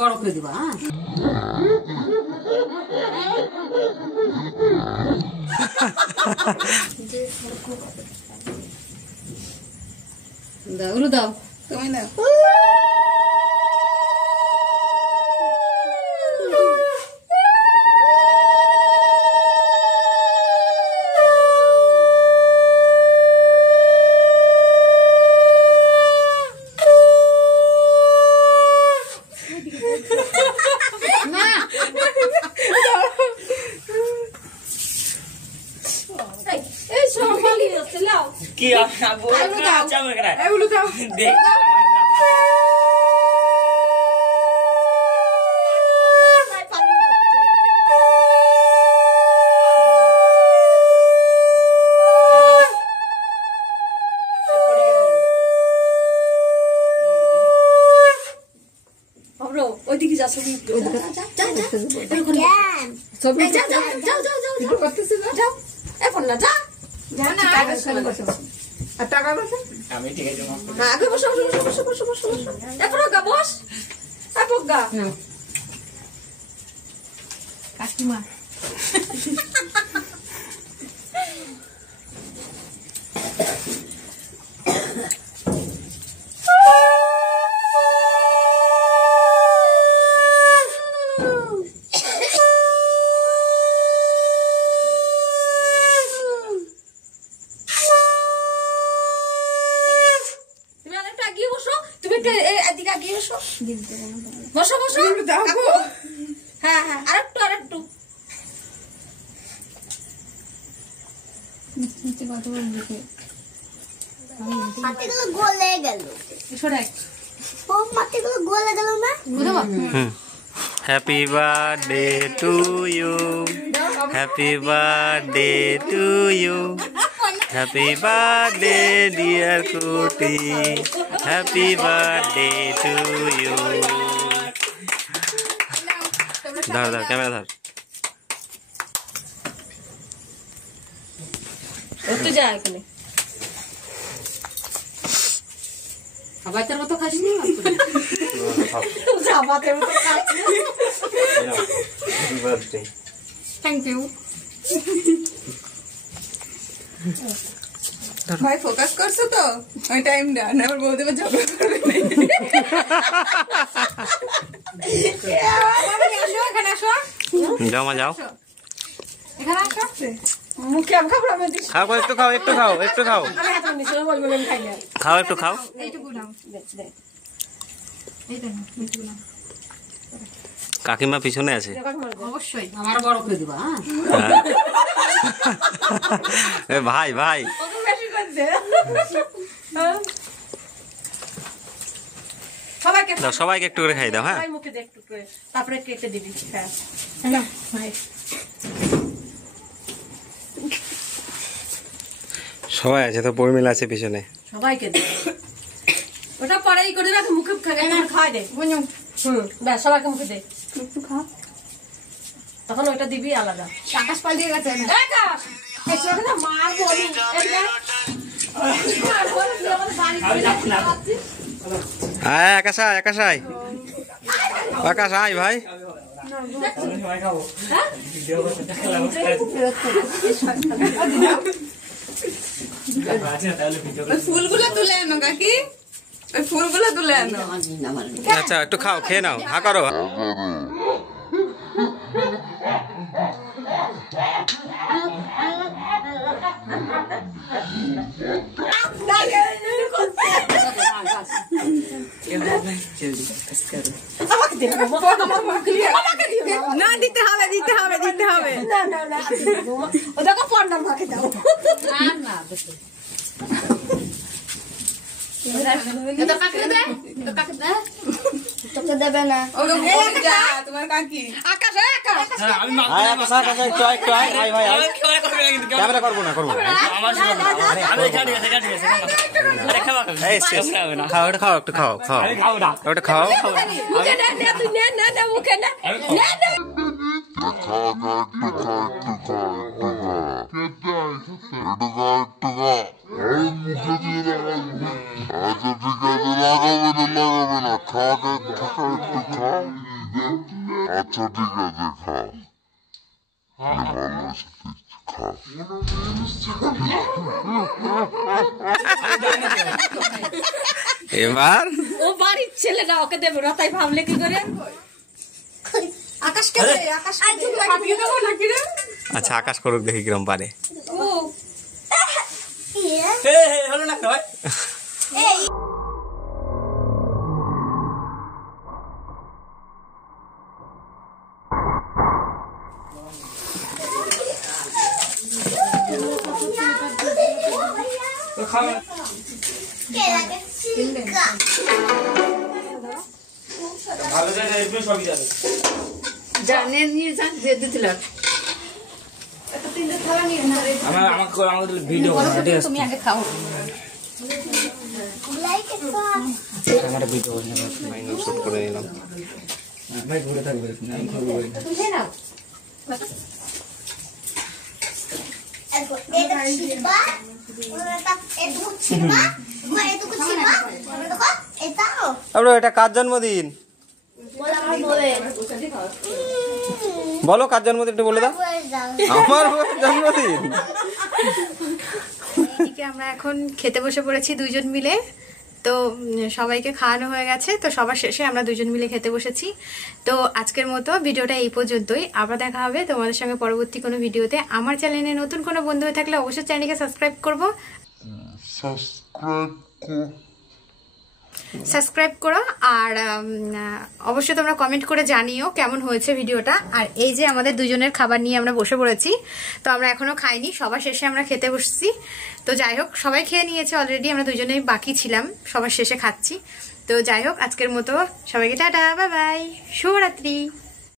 বড় করে দিবা। দাও ওগুলো দাও, তুমি দাও। কি এগুলো দাও। ওইদিকে যা, ছবি এখন না যা। টাকা বসো, আমি ঠিক আছে আগে বসো বসো বসো বসো বসো বসো এখন গা বস এখন গা কাকিমা বসো বসো হ্যাঁ হ্যাঁ আরেকটু আরেকটু মাটিগুলো গলে গেল। মাটিগুলো গলে গেল না। Happy birthday to you, happy birthday to you, happy birthday dear Kuti, happy birthday to you. ধর ধর ক্যামেরা ধর। একটু যা এখানে বাচ্চার মতো খাসনি, বাচ্চার মতো খাসনি। থ্যাংক ইউ ভাই। ফোকাস করছো তো ওই টাইমটা না, আবার বলতে ঝগড়া করবে না। এখানে আসো, যাও মা যাও, এখানে আসো। মুখে আম খাবো আমি দিছি। খাও একটু খাও, একটু খাও, একটু খাও, আমি হাত নিছি বল বলে খাই না। খাও একটু খাও। এইটুকু নাও দে দে এইটা নাও এইটুকু নাও। কাকিমা পিছনে আছে অবশ্যই, আমার বড় করে দিবা। ভাই ভাই কত বেশি করছে। সবাইকে দাও, সবাইকে একটু করে খাই দাও। হ্যাঁ সবাই মুখে দে একটু করে, তারপরে কেটে দিবি। হ্যাঁ হ্যালো ভাই সবাই আছে তো, পরিমিলা আছে পিছনে। সবাইকে দে, ওটা পরেই করে রাখ, মুখে খাওয়াই দে। ব্যাস সবাইকে মুখে দে একটু খা, তখন ওইটা দিবি আলাদা। আকাশ পালিয়ে গেছে না। আকাশ এসো না, মার বলি আয় আকাশ আয়, আকাশ আয়, আকাশ আয় ভাই। ফুলগুলো তুলে আনো কাকি, ওই ফুলগুলো তুলে আনো। আচ্ছা একটু খাও, খেয়ে নাও, হা করো। না দিতে হবে দিতে হবে দিতে হবে। না না না ওটাকে পন্ডার মাকে দাও। না তোকে দেবে না। তোমার কাকি আকাশ আকাশ ক্যামেরা করবো না, করবো খাও, ওটা খাও, একটু খাও, খাও ওটা খাও। মুখে না না তুই না না না মুখে না না না আচ্ছা ঠিক আছে, লাগাবে না খা খা একটু খা। আচ্ছা ঠিক আছে খা ভালো আছে খা এবার ও বাড়ির ছেলেটা ওকে দেবে না তাই ভাবলে কি করে আকাশকে দে, আকাশকে দে। ভাবিয়ে দেবো নাকি রে আচ্ছা আকাশ করুক দেখি কিরম পারে ও হলো না ভাই খাবে ভালো জায়গা এরকম সবই যাবে জানে নিয়ে যান দিয়ে দিছিলাম আমাকে ভিডিও করো ঠিক আছে তুমি আগে খাও আমার ভিডিও করো মাইন্ড শুট করে নিলাম ভাই ঘুরে থাকবে আমি খাবো তারপরে এটা কার জন্মদিন বলো কার জন্মদিন একটু বলে দাও আমার বউয়ের জন্মদিন এদিকে আমরা এখন খেতে বসে পড়েছি দুইজন মিলে তো সবাইকে খাওয়ানো হয়ে গেছে তো সবার শেষে আমরা দুজন মিলে খেতে বসেছি তো আজকের মতো ভিডিওটা এই পর্যন্তই আবার দেখা হবে তোমাদের সঙ্গে পরবর্তী কোনো ভিডিওতে আমার চ্যানেলে নতুন কোনো বন্ধু হয়ে থাকলে অবশ্যই চ্যানেলকে সাবস্ক্রাইব করবো সাবস্ক্রাইব করো আর অবশ্যই তোমরা কমেন্ট করে জানিও কেমন হয়েছে ভিডিওটা আর এই যে আমাদের দুজনের খাবার নিয়ে আমরা বসে পড়েছি তো আমরা এখনো খাইনি সবার শেষে আমরা খেতে বসছি তো যাই হোক সবাই খেয়ে নিয়েছে অলরেডি আমরা দুজনেই বাকি ছিলাম সবার শেষে খাচ্ছি তো যাই হোক আজকের মতো সবাইকে টাটা বাই বাই শুভরাত্রি।